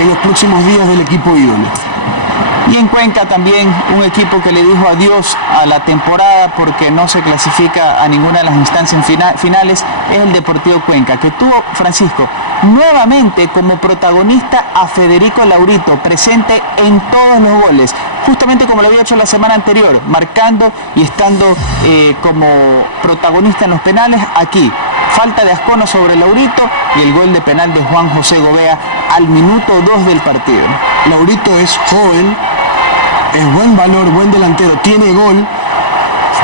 en los próximos días del equipo ídolo. Y en Cuenca también un equipo que le dijo adiós a la temporada porque no se clasifica a ninguna de las instancias finales es el Deportivo Cuenca, que tuvo, Francisco, nuevamente como protagonista a Federico Laurito, presente en todos los goles, justamente como lo había hecho la semana anterior, marcando y estando como protagonista en los penales. Aquí, falta de Ascono sobre Laurito y el gol de penal de Juan José Gobea al minuto 2 del partido. Laurito es joven, es buen valor, buen delantero, tiene gol.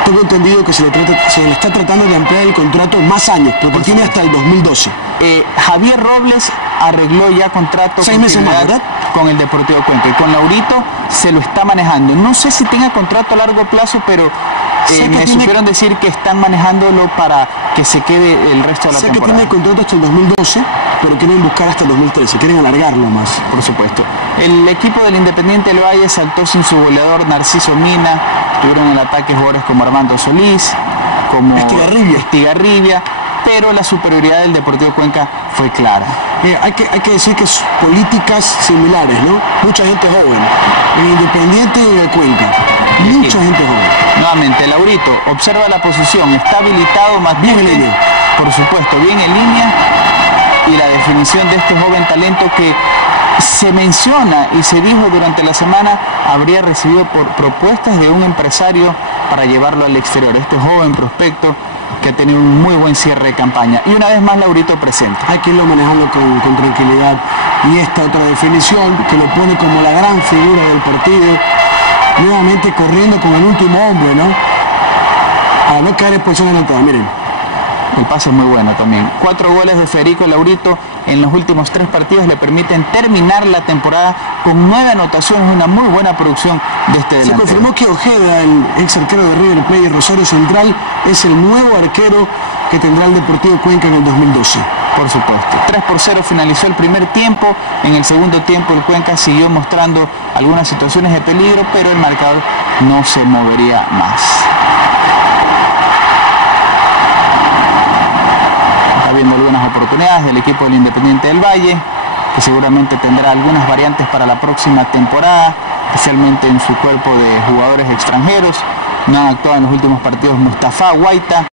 Tengo entendido que se le está tratando de ampliar el contrato más años, porque tiene hasta el 2012. Javier Robles arregló ya contrato 6 meses más, ¿verdad? Con el Deportivo Cuenca, y con Laurito se lo está manejando. No sé si tenga contrato a largo plazo, pero me supieron decir que están manejándolo para que se quede el resto de la temporada. Sé que tiene contrato hasta el 2012, pero quieren buscar hasta el 2013, quieren alargarlo más. Por supuesto. El equipo del Independiente del Valle saltó sin su goleador Narciso Mina. Tuvieron en el ataque jugadores como Armando Solís, como Estigarribia, pero la superioridad del Deportivo Cuenca fue clara. Hay que decir que son políticas similares, ¿no? Mucha gente joven, en Independiente y en el Cuenca. Mucha gente joven. Nuevamente, Laurito, observa la posición, está habilitado más bien en línea. Por supuesto, bien en línea, y la definición de este joven talento que se menciona y se dijo durante la semana habría recibido por propuestas de un empresario para llevarlo al exterior. Este joven prospecto que ha tenido un muy buen cierre de campaña. Y una vez más Laurito presente. Hay que irlo manejando con tranquilidad. Y esta otra definición que lo pone como la gran figura del partido, nuevamente corriendo con el último hombre, ¿no? A no caer en posición adelantada, miren. El pase es muy bueno también. 4 goles de Federico Laurito en los últimos 3 partidos le permiten terminar la temporada con 9 anotaciones, una muy buena producción de este delantero. Se confirmó que Ojeda, el ex arquero de River Plate y Rosario Central, es el nuevo arquero que tendrá el Deportivo Cuenca en el 2012. Por supuesto. 3-0 finalizó el primer tiempo. En el segundo tiempo el Cuenca siguió mostrando algunas situaciones de peligro, pero el marcador no se movería más. Viendo algunas oportunidades del equipo del Independiente del Valle, que seguramente tendrá algunas variantes para la próxima temporada, especialmente en su cuerpo de jugadores extranjeros. No han actuado en los últimos partidos Mustafa, Guaita.